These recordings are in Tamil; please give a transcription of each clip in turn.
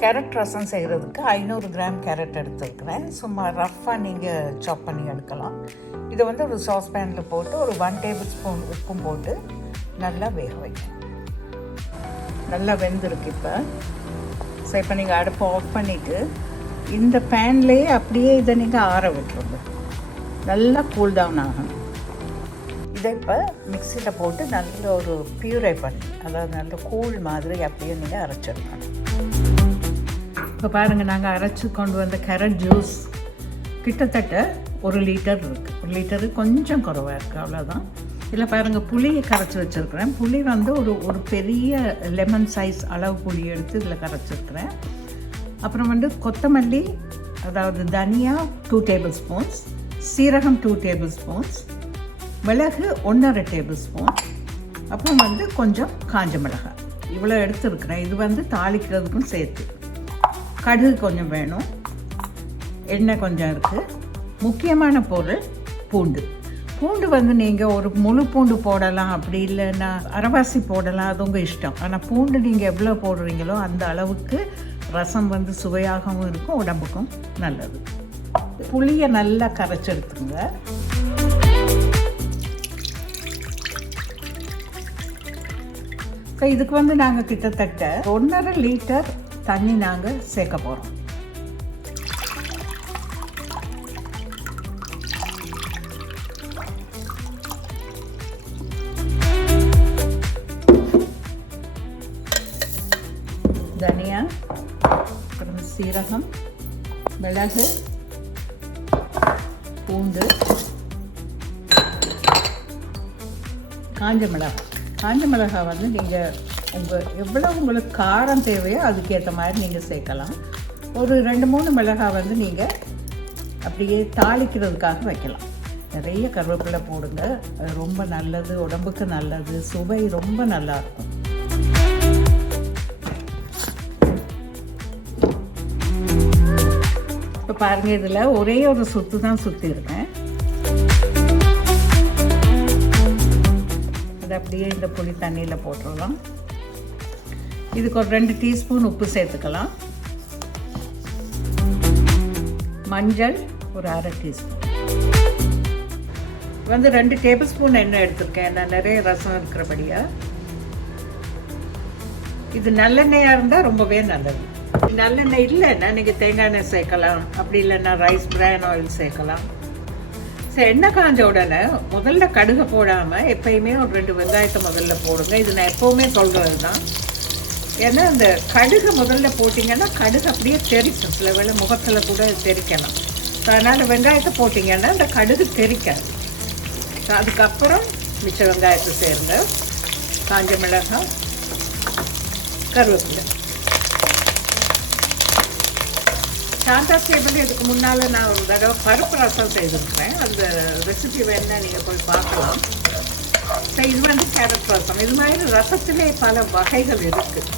கேரட் ரசம் செய்கிறதுக்கு 500 கிராம் கேரட் எடுத்துருக்கிறேன். சும்மா ரஃப்பாக நீங்கள் சாப் பண்ணி எடுக்கலாம். இதை வந்து ஒரு சாஸ்பேனில் போட்டு ஒரு 1 டேபிள் ஸ்பூன் உப்பும் போட்டு நல்லா வேக வைக்கணும். நல்லா வெந்திருக்கு இப்போ. ஸோ இப்போ நீங்கள் அடுப்பை ஆஃப் பண்ணிவிட்டு இந்த பேன்லேயே அப்படியே இதை நீங்கள் ஆற விட்டுருங்க. நல்லா கூல் டவுன் ஆகணும். இதை இப்போ மிக்சியில் போட்டு நல்ல ஒரு பியூரை பண்ணி, அதாவது நல்ல கூழ் மாதிரி அப்படியே நீங்கள் அரைச்சிடலாம். இப்போ பாருங்கள், நாங்கள் அரைச்சி கொண்டு வந்த கேரட் ஜூஸ் கிட்டத்தட்ட 1 லிட்டர் இருக்குது. 1 லிட்டரு கொஞ்சம் குறைவாக இருக்குது, அவ்வளோதான். இதில் பாருங்கள், புளியை கரைச்சி வச்சுருக்கிறேன். புளி வந்து ஒரு பெரிய லெமன் சைஸ் அளவு புளி எடுத்து இதில் கரைச்சிருக்கிறேன். அப்புறம் வந்து கொத்தமல்லி, அதாவது தனியா 2 டேபிள் ஸ்பூன்ஸ், சீரகம் 2 டேபிள் ஸ்பூன்ஸ், மிளகு 1.5 டேபிள் ஸ்பூன், அப்புறம் வந்து கொஞ்சம் காஞ்ச மிளகாய், இவ்வளோ எடுத்துருக்குறேன். இது வந்து தாளிக்கிறதுக்கும் சேர்த்து. கடுகு கொஞ்சம் வேணும், எண்ணெய் கொஞ்சம் இருக்குது. முக்கியமான பொருள் பூண்டு. பூண்டு வந்து நீங்கள் ஒரு முழு பூண்டு போடலாம், அப்படி இல்லைன்னா அரைவாசி போடலாம், அது உங்கள் இஷ்டம். ஆனால் பூண்டு நீங்கள் எவ்வளோ போடுறீங்களோ அந்த அளவுக்கு ரசம் வந்து சுவையாகவும் இருக்கும், உடம்புக்கும் நல்லது. புளியை நல்லா கரைச்சி எடுத்துங்க. இப்போ இதுக்கு வந்து நாங்கள் கிட்டத்தட்ட 1.5 லிட்டர் தண்ணி நாங்கள் சேர்க்க போகிறோம். தனியா, அப்புறம் சீரகம், மிளகு, பூண்டு, காஞ்ச மிளகாய். காஞ்ச மிளகாய் வந்து நீங்கள் எவ்வளோ உங்களுக்கு காரம் தேவையோ அதுக்கேற்ற மாதிரி நீங்கள் சேர்க்கலாம். ஒரு 2-3 மிளகாய் வந்து நீங்கள் அப்படியே தாளிக்கிறதுக்காக வைக்கலாம். நிறைய கருவேப்பிலை போடுங்க, அது ரொம்ப நல்லது, உடம்புக்கு நல்லது, சுவை ரொம்ப நல்லாயிருக்கும். இப்போ பாருங்கள், இதில் ஒரே ஒரு சுற்று தான் சுற்றிருக்கேன். அது அப்படியே இந்த புளி தண்ணியில் போட்டுடலாம். இதுக்கு ஒரு 2 டீஸ்பூன் உப்பு சேர்த்துக்கலாம். மஞ்சள் ஒரு 1/2 டீஸ்பூன். வந்து 2 டேபிள் ஸ்பூன் எண்ணெய் எடுத்துருக்கேன், நான் நிறைய ரசம் இருக்கிறபடியா. இது நல்லெண்ணெயாக இருந்தால் ரொம்பவே நல்லது. நல்லெண்ணெய் இல்லைன்னா நீங்கள் தேங்காய் எண்ணெய் சேர்க்கலாம், அப்படி இல்லைன்னா ரைஸ் பிரான் ஆயில் சேர்க்கலாம். சரி, எண்ணெய் காஞ்ச உடனே முதல்ல கடுகை போடாமல் எப்பயுமே ஒரு 2 வெங்காயத்தை முதல்ல போடுங்க. இது நான் எப்போவுமே சொல்கிறது தான். ஏன்னா அந்த கடுகை முதல்ல போட்டிங்கன்னா கடுகு அப்படியே தெரிக்கும், சில வேளை முகத்தில் கூட தெரிக்கலாம். ஸோ அதனால் வெங்காயத்தை போட்டிங்கன்னா அந்த கடுகு தெரிக்காது. ஸோ அதுக்கப்புறம் மிச்ச வெங்காயத்தை சேருங்க, காஞ்ச மிளகாய், கருவேப்பிலை. shanthastable இதுக்கு முன்னால் நான் ஒரு தடவை பருப்பு ரசம் செய்திருக்கிறேன். அந்த ரெசிபி வேணுன்னா நீங்கள் போய் பார்க்கலாம். ஸோ இது வந்து கேரட் ரசம். இது மாதிரி ரசத்திலே பல வகைகள் இருக்குது.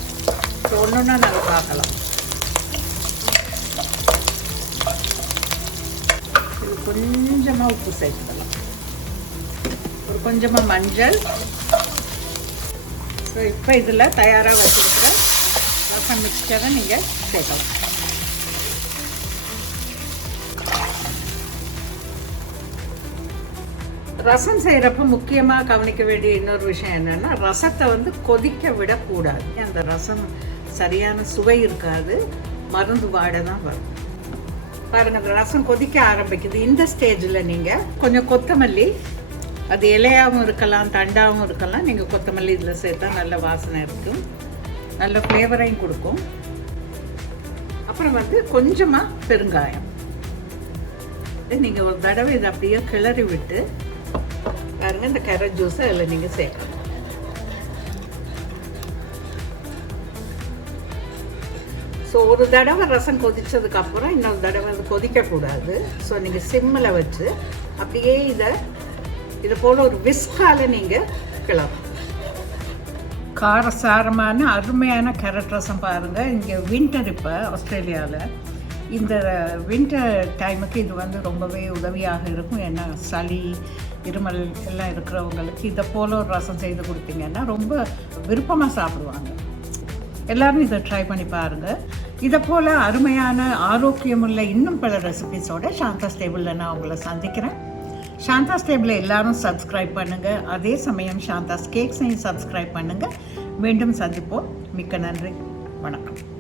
ஸோ ஒன்றா நாங்கள் பார்க்கலாம். இது கொஞ்சமாக உப்பு சேர்த்துக்கலாம், ஒரு கொஞ்சமாக மஞ்சள். ஸோ இப்போ இதில் தயாராக வச்சுருக்கிற ரசம் மிக்சரை நீங்கள் சேர்க்கலாம். ரசம் செய்கிறப்ப முக்கியமாக கவனிக்க வேண்டிய இன்னொரு விஷயம் என்னென்னா, ரசத்தை வந்து கொதிக்க விடக்கூடாது. அந்த ரசம் சரியான சுவை இருக்காது, மருந்து வாடை தான் வரும். பாருங்கள், அந்த ரசம் கொதிக்க ஆரம்பிக்குது. இந்த ஸ்டேஜில் நீங்கள் கொஞ்சம் கொத்தமல்லி, அது இலையாகவும் இருக்கலாம், தண்டாகவும் இருக்கலாம், நீங்கள் கொத்தமல்லி இதில் சேர்த்தா நல்ல வாசனை இருக்கும், நல்ல ஃப்ளேவரையும் கொடுக்கும். அப்புறம் வந்து கொஞ்சமாக பெருங்காயம். நீங்கள் ஒரு தடவை இதை அப்படியே கிளறி விட்டு பாருங்கள், இந்த கேரட் ஜூஸை அதில் நீங்கள் சேர்க்கலாம். ஸோ ஒரு தடவை ரசம் கொதித்ததுக்கப்புறம் இன்னொரு தடவை அது கொதிக்கக்கூடாது. ஸோ நீங்கள் சிம்மில் வச்சு அப்படியே இதை போல் ஒரு விஸ்கால நீங்கள் கிளறணும். காரசாரமான அருமையான கேரட் ரசம் பாருங்கள். இங்கே வின்டர், இப்போ ஆஸ்திரேலியாவில் இந்த வின்டர் டைமுக்கு இது வந்து ரொம்பவே உதவியாக இருக்கும். ஏன்னா சளி, இருமல் எல்லாம் இருக்கிறவங்களுக்கு இதை போல் ஒரு ரசம் செய்து கொடுத்தீங்கன்னா ரொம்ப விருப்பமாக சாப்பிடுவாங்க. எல்லோரும் இதை ட்ரை பண்ணி பாருங்கள். இதை போல் அருமையான ஆரோக்கியமுள்ள இன்னும் பல ரெசிபிஸோட சாந்தாஸ்டேபிளில் நான் உங்களை சந்திக்கிறேன். சாந்தாஸ்டேபிளை எல்லாரும் சப்ஸ்கிரைப் பண்ணுங்கள். அதே சமயம் சாந்தாஸ் கேக்ஸையும் சப்ஸ்கிரைப் பண்ணுங்கள். மீண்டும் சந்திப்போம். மிக்க நன்றி. வணக்கம்.